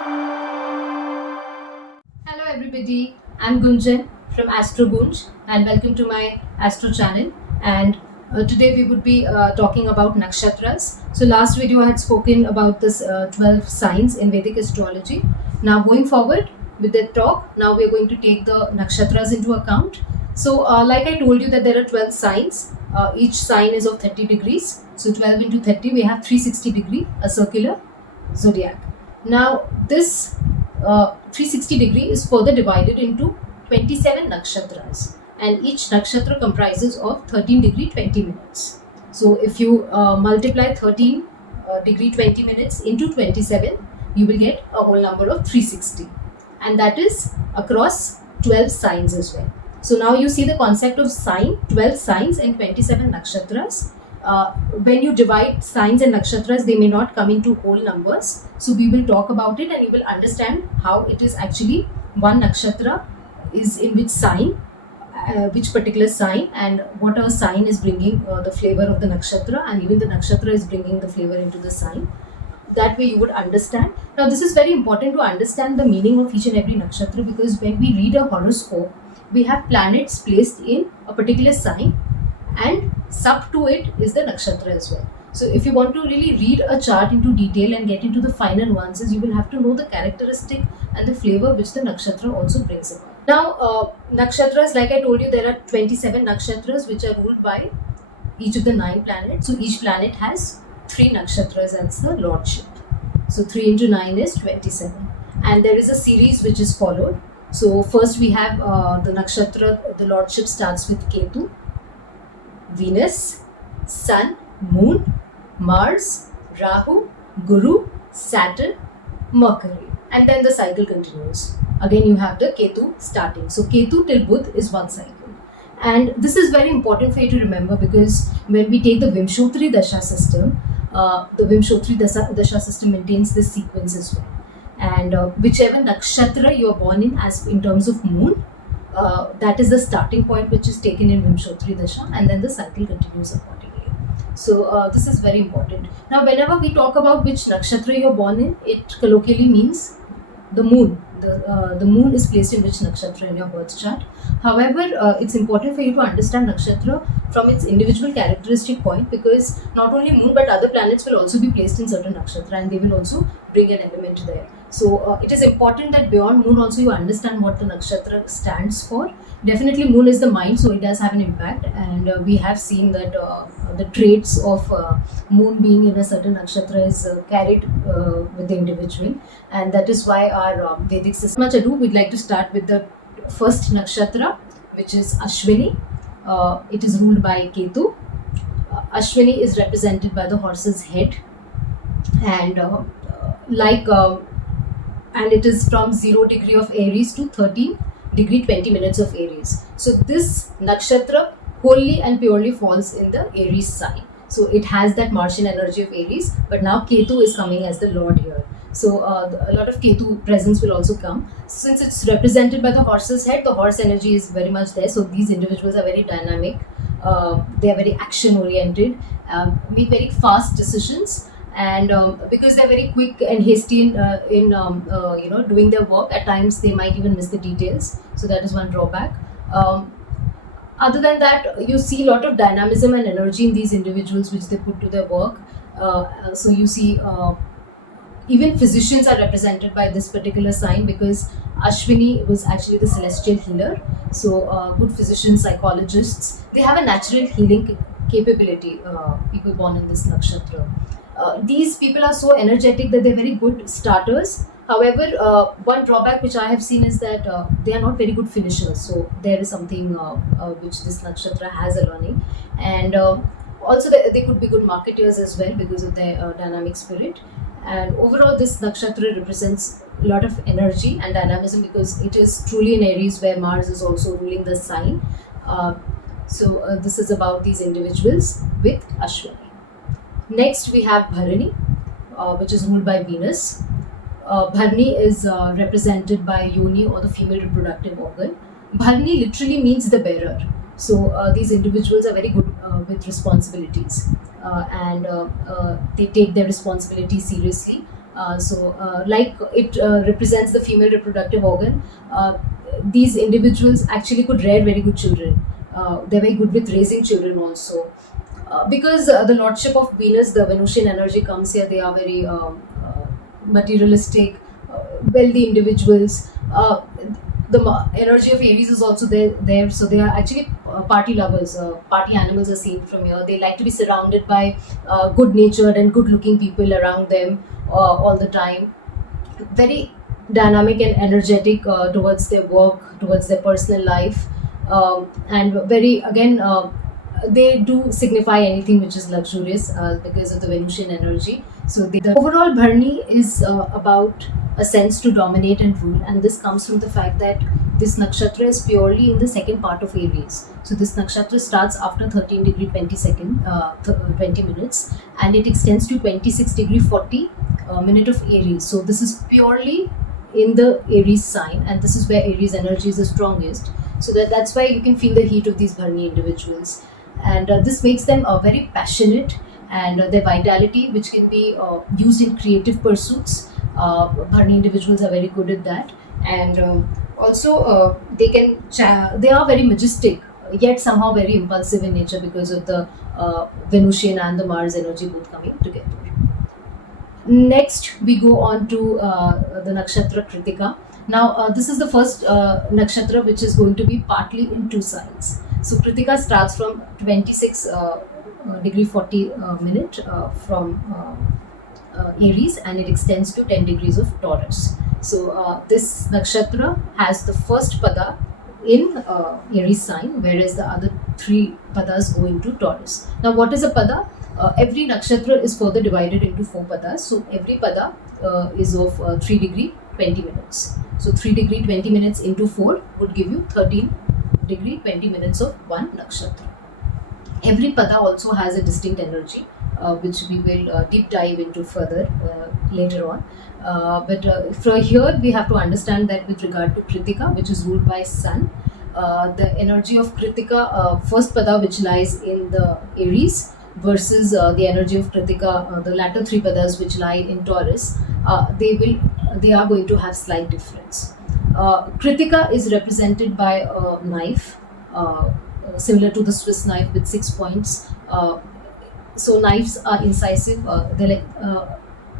Hello everybody, I'm Gunjan from Astro Gunj and welcome to my Astro channel. And today we would be talking about nakshatras. So last video I had spoken about this 12 signs in Vedic astrology. Now going forward with that talk, now we are going to take the nakshatras into account. So like I told you that there are 12 signs. Each sign is of 30 degrees. So 12 into 30 we have 360 degree, a circular zodiac. Now this 360 degree is further divided into 27 nakshatras, and each nakshatra comprises of 13 degree 20 minutes. So if you multiply 13 degree 20 minutes into 27, you will get a whole number of 360, and that is across 12 signs as well. So now you see the concept of sign, 12 signs and 27 nakshatras. When you divide signs and nakshatras, they may not come into whole numbers. So we will talk about it and you will understand how it is actually one nakshatra is in which sign, which particular sign, and what a sign is bringing the flavor of the nakshatra, and even the nakshatra is bringing the flavor into the sign. That way you would understand. Now this is very important to understand the meaning of each and every nakshatra, because when we read a horoscope, we have planets placed in a particular sign, and sub to it is the nakshatra as well. So if you want to really read a chart into detail and get into the finer nuances, you will have to know the characteristic and the flavor which the nakshatra also brings about. Now nakshatras, like I told you, there are 27 nakshatras which are ruled by each of the 9 planets. So each planet has 3 nakshatras as the lordship. So 3 into 9 is 27, and there is a series which is followed. So first we have the nakshatra, the lordship starts with Ketu, Venus, Sun, Moon, Mars, Rahu, Guru, Saturn, Mercury, and then the cycle continues. Again you have the Ketu starting. So Ketu till Budh is one cycle. And this is very important for you to remember, because when we take the Vimshottari Dasha system, the Vimshottari Dasha system maintains this sequence as well. And whichever nakshatra you are born in, as in terms of moon, that is the starting point which is taken in Vimshottari Dasha, and then the cycle continues accordingly. So this is very important. Now whenever we talk about which nakshatra you are born in, it colloquially means the moon. The moon is placed in which nakshatra in your birth chart. However, it's important for you to understand nakshatra from its individual characteristic point, because not only moon but other planets will also be placed in certain nakshatra, and they will also bring an element there. So it is important that beyond moon also you understand what the nakshatra stands for. Definitely moon is the mind, so it does have an impact, and we have seen that the traits of moon being in a certain nakshatra is carried with the individual, and that is why our Vedic system. Much ado, we'd like to start with the first nakshatra, which is Ashwini. It is ruled by Ketu. Ashwini is represented by the horse's head, and and it is from 0 degree of Aries to 13 degree 20 minutes of Aries. So this nakshatra wholly and purely falls in the Aries sign. So it has that Martian energy of Aries, but now Ketu is coming as the Lord here. So a lot of Ketu presence will also come. Since it's represented by the horse's head, the horse energy is very much there. So these individuals are very dynamic. They are very action oriented, make very fast decisions, and because they're very quick and hasty in doing their work, at times they might even miss the details. So that is one drawback. Other than that, you see a lot of dynamism and energy in these individuals which they put to their work. So you see even physicians are represented by this particular sign, because Ashwini was actually the celestial healer. So good physicians, psychologists, they have a natural healing capability, people born in this nakshatra. These people are so energetic that they're very good starters. However, one drawback which I have seen is that they are not very good finishers. So there is something which this nakshatra has a learning, and also they could be good marketers as well because of their dynamic spirit. And overall, this nakshatra represents a lot of energy and dynamism, because it is truly in Aries where Mars is also ruling the sign. So this is about these individuals with Ashwini. Next we have Bharani, which is ruled by Venus. Bharani is represented by Yoni, or the female reproductive organ. Bharani literally means the bearer. So these individuals are very good with responsibilities, and they take their responsibilities seriously. Like it represents the female reproductive organ, these individuals actually could rear very good children. They're very good with raising children also. Because the lordship of Venus, the Venusian energy comes here, they are very materialistic, wealthy individuals. The energy of Aries is also there, so they are actually party lovers. Party animals are seen from here. They like to be surrounded by good-natured and good-looking people around them all the time. Very dynamic and energetic towards their work, towards their personal life, and very again. They do signify anything which is luxurious because of the Venusian energy. So the overall Bharni is about a sense to dominate and rule, and this comes from the fact that this nakshatra is purely in the second part of Aries. So this nakshatra starts after 13 degree 20 minutes, and it extends to 26 degree 40 minute of Aries. So this is purely in the Aries sign, and this is where Aries energy is the strongest. So that's why you can feel the heat of these Bharni individuals, and this makes them very passionate, and their vitality, which can be used in creative pursuits. Bharni individuals are very good at that, and also they are very majestic, yet somehow very impulsive in nature because of the Venusian and the Mars energy both coming together. Next, we go on to the nakshatra Kritika. Now, this is the first nakshatra which is going to be partly in two signs. So, Kritika starts from 26 degree 40 minute from Aries, and it extends to 10 degrees of Taurus. So, this nakshatra has the first pada in Aries sign, whereas the other three padas go into Taurus. Now, what is a pada? Every nakshatra is further divided into 4 padas. So, every pada is of 3 degree 20 minutes. So, 3 degree 20 minutes into 4 would give you 13 degree 20 minutes of one nakshatra. Every pada also has a distinct energy, which we will deep dive into further later on. But from here, we have to understand that with regard to Kritika, which is ruled by Sun, the energy of Kritika, first pada which lies in the Aries, versus the energy of Kritika, the latter 3 padas which lie in Taurus, they are going to have slight difference. Kritika is represented by a knife, similar to the Swiss knife with 6 points. So knives are incisive.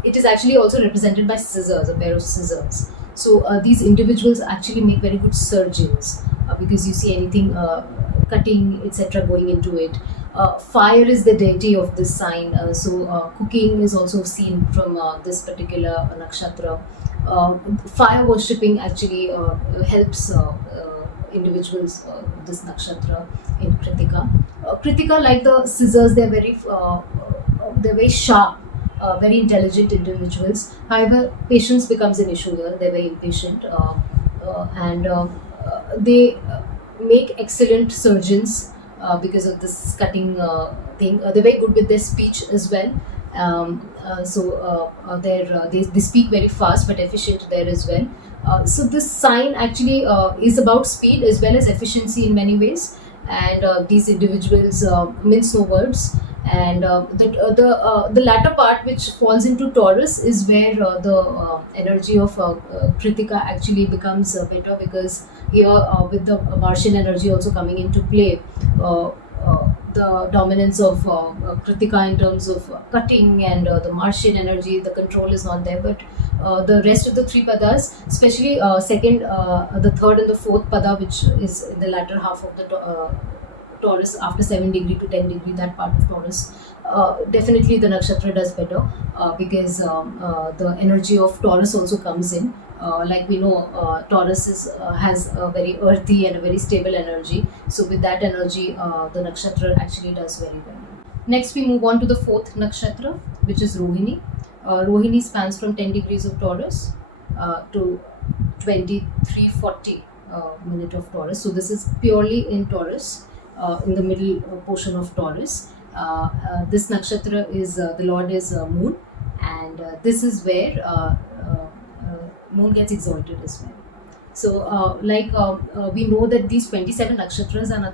It is actually also represented by scissors, a pair of scissors. So these individuals actually make very good surgeons because you see anything cutting, etc., going into it. Fire is the deity of this sign, so cooking is also seen from this particular nakshatra. Fire worshipping actually helps individuals this nakshatra in Kritika. Kritika, like the scissors, they're very sharp, very intelligent individuals. However, patience becomes an issue here. They're very impatient, and they make excellent surgeons because of this cutting thing. They're very good with their speech as well. They speak very fast but efficient there as well. So this sign actually is about speed as well as efficiency in many ways, and these individuals mince no words. And the latter part, which falls into Taurus, is where the energy of Kritika actually becomes better, because here with the Martian energy also coming into play, the dominance of Kritika in terms of cutting and the Martian energy, the control is not there. But the rest of the 3 padas, especially the third and the fourth pada, which is in the latter half of the Taurus, after 7 degree to 10 degree, that part of Taurus, definitely the nakshatra does better because the energy of Taurus also comes in. Like we know, Taurus has a very earthy and a very stable energy. So with that energy, the nakshatra actually does very well. Next, we move on to the 4th nakshatra, which is Rohini. Rohini spans from 10 degrees of Taurus to 2340 minute of Taurus. So this is purely in Taurus, in the middle portion of Taurus. This nakshatra is the Lord is Moon, and this is where Moon gets exalted as well. So, we know that these 27 nakshatras are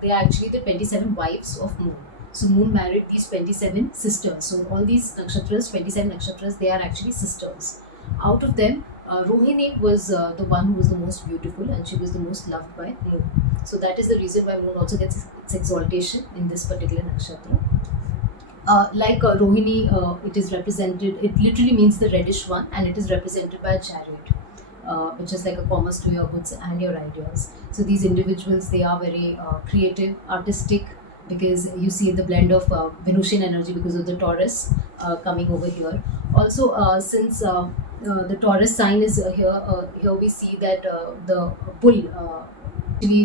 they are actually the 27 wives of Moon. So moon married these 27 sisters. So all these nakshatras, 27 nakshatras, they are actually sisters. Out of them, Rohini was the one who was the most beautiful, and she was the most loved by moon. So that is the reason why moon also gets its exaltation in this particular nakshatra. Like Rohini, it is represented, it literally means the reddish one, and it is represented by a chariot, which is like a commerce to your goods and your ideas. So these individuals, they are very creative, artistic, because you see the blend of Venusian energy because of the Taurus coming over here. Also, since the Taurus sign is here we see that the bull,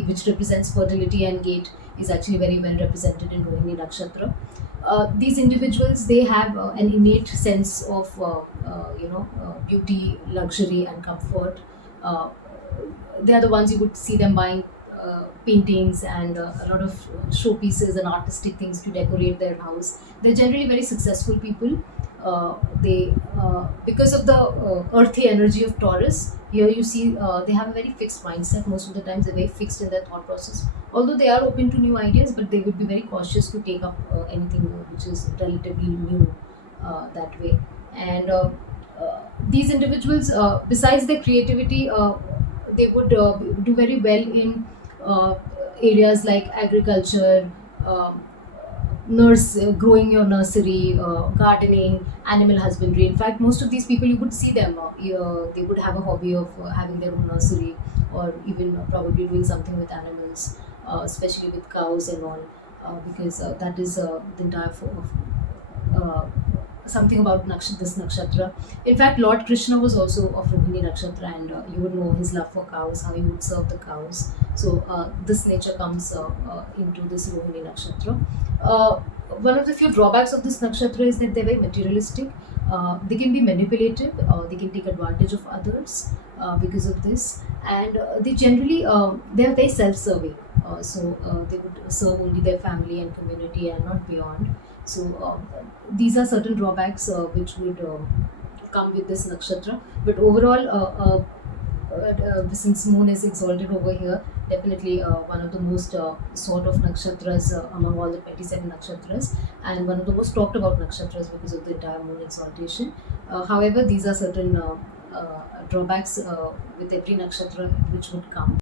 which represents fertility and gate, is actually very well represented in Rohini Nakshatra. These individuals, they have an innate sense of beauty, luxury, and comfort. Uh, they are the ones you would see them buying paintings and a lot of showpieces and artistic things to decorate their house. They're generally very successful people. They Because of the earthy energy of Taurus, here you see they have a very fixed mindset. Most of the times they're very fixed in their thought process, although they are open to new ideas, but they would be very cautious to take up anything which is relatively new that way. And these individuals, besides their creativity, they would do very well in uh, areas like agriculture, growing your nursery, gardening, animal husbandry. In fact, most of these people, you would see them, they would have a hobby of having their own nursery, or even probably doing something with animals, especially with cows and all, because that is the entire uh, something about this nakshatra. In fact, Lord Krishna was also of Rohini nakshatra, and you would know his love for cows, how he would serve the cows. So this nature comes into this Rohini nakshatra. Uh, One of the few drawbacks of this nakshatra is that they're very materialistic. They can be manipulative. They can take advantage of others because of this, and they generally they are very self-serving. They would serve only their family and community and not beyond. So these are certain drawbacks which would come with this nakshatra. But overall, since moon is exalted over here, definitely one of the most sort of nakshatras among all the 27 nakshatras, and one of the most talked about nakshatras because of the entire moon exaltation. However, these are certain drawbacks with every nakshatra which would come.